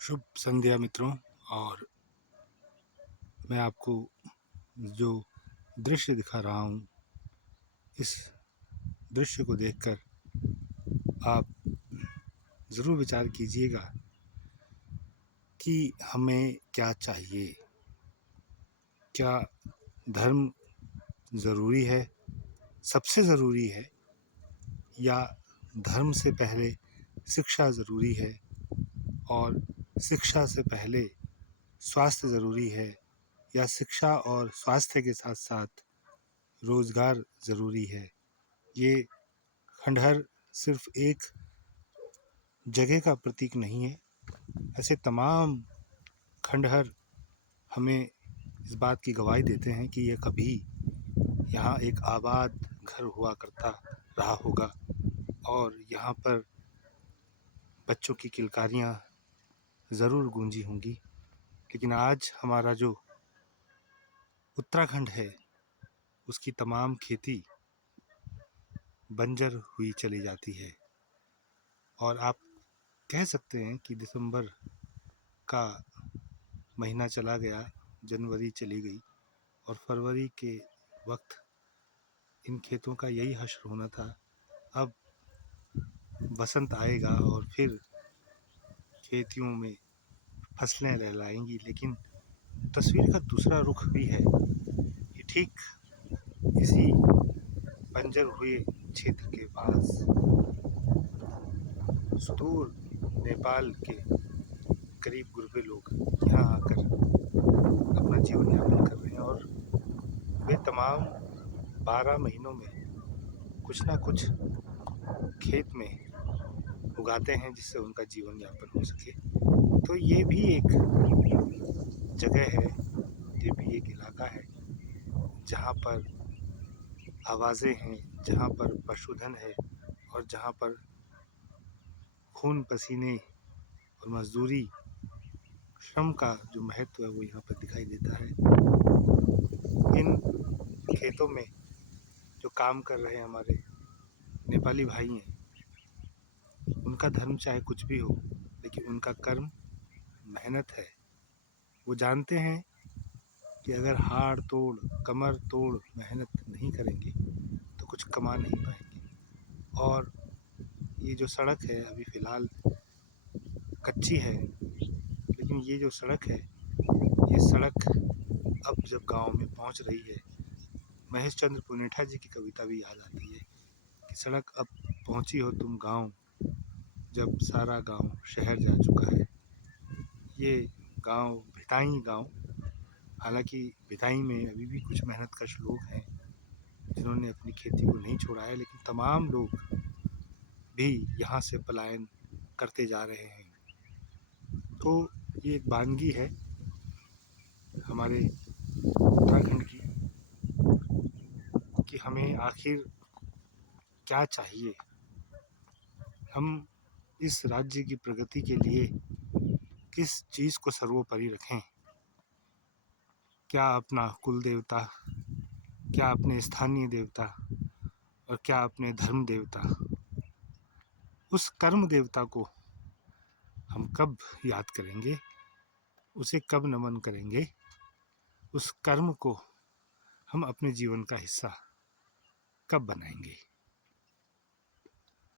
शुभ संध्या मित्रों। और मैं आपको जो दृश्य दिखा रहा हूँ, इस दृश्य को देखकर आप ज़रूर विचार कीजिएगा कि हमें क्या चाहिए। क्या धर्म ज़रूरी है, सबसे ज़रूरी है, या धर्म से पहले शिक्षा ज़रूरी है और शिक्षा से पहले स्वास्थ्य ज़रूरी है, या शिक्षा और स्वास्थ्य के साथ साथ रोज़गार ज़रूरी है। ये खंडहर सिर्फ एक जगह का प्रतीक नहीं है। ऐसे तमाम खंडहर हमें इस बात की गवाही देते हैं कि ये कभी यहाँ एक आबाद घर हुआ करता रहा होगा और यहाँ पर बच्चों की किलकारियाँ ज़रूर गूंजी होंगी। लेकिन आज हमारा जो उत्तराखंड है, उसकी तमाम खेती बंजर हुई चली जाती है। और आप कह सकते हैं कि दिसंबर का महीना चला गया, जनवरी चली गई और फरवरी के वक्त इन खेतों का यही हश्र होना था। अब बसंत आएगा और फिर खेतियों में फसलें लहलाएंगी। लेकिन तस्वीर का दूसरा रुख भी है कि ठीक इसी बंजर हुए क्षेत्र के पास सुदूर नेपाल के करीब गुरबे लोग यहाँ आकर अपना जीवन यापन कर रहे हैं और वे तमाम 12 महीनों में कुछ ना कुछ खेत में उगाते हैं जिससे उनका जीवन यापन हो सके। तो ये भी एक जगह है, ये भी एक इलाका है जहाँ पर आवाज़ें हैं, जहाँ पर पशुधन है और जहाँ पर खून पसीने और मजदूरी श्रम का जो महत्व है वो यहाँ पर दिखाई देता है। इन खेतों में जो काम कर रहे हमारे नेपाली भाई हैं, उनका धर्म चाहे कुछ भी हो, लेकिन उनका कर्म मेहनत है। वो जानते हैं कि अगर हाड़ तोड़ कमर तोड़ मेहनत नहीं करेंगे तो कुछ कमा नहीं पाएंगे। और ये जो सड़क है अभी फ़िलहाल कच्ची है, लेकिन ये जो सड़क है, ये सड़क अब जब गांव में पहुंच रही है, महेश चंद्र पुनेठा जी की कविता भी याद आती है कि सड़क अब पहुंची हो तुम गांव, जब सारा गांव शहर जा चुका है। ये गांव भिताई गांव, हालांकि भिताई में अभी भी कुछ मेहनतकश लोग हैं जिन्होंने अपनी खेती को नहीं छोड़ा है, लेकिन तमाम लोग भी यहाँ से पलायन करते जा रहे हैं। तो ये एक वानगी है हमारे उत्तराखंड की कि हमें आखिर क्या चाहिए। हम इस राज्य की प्रगति के लिए किस चीज़ को सर्वोपरि रखें? क्या अपना कुल देवता, क्या अपने स्थानीय देवता और क्या अपने धर्म देवता? उस कर्म देवता को हम कब याद करेंगे, उसे कब नमन करेंगे, उस कर्म को हम अपने जीवन का हिस्सा कब बनाएंगे?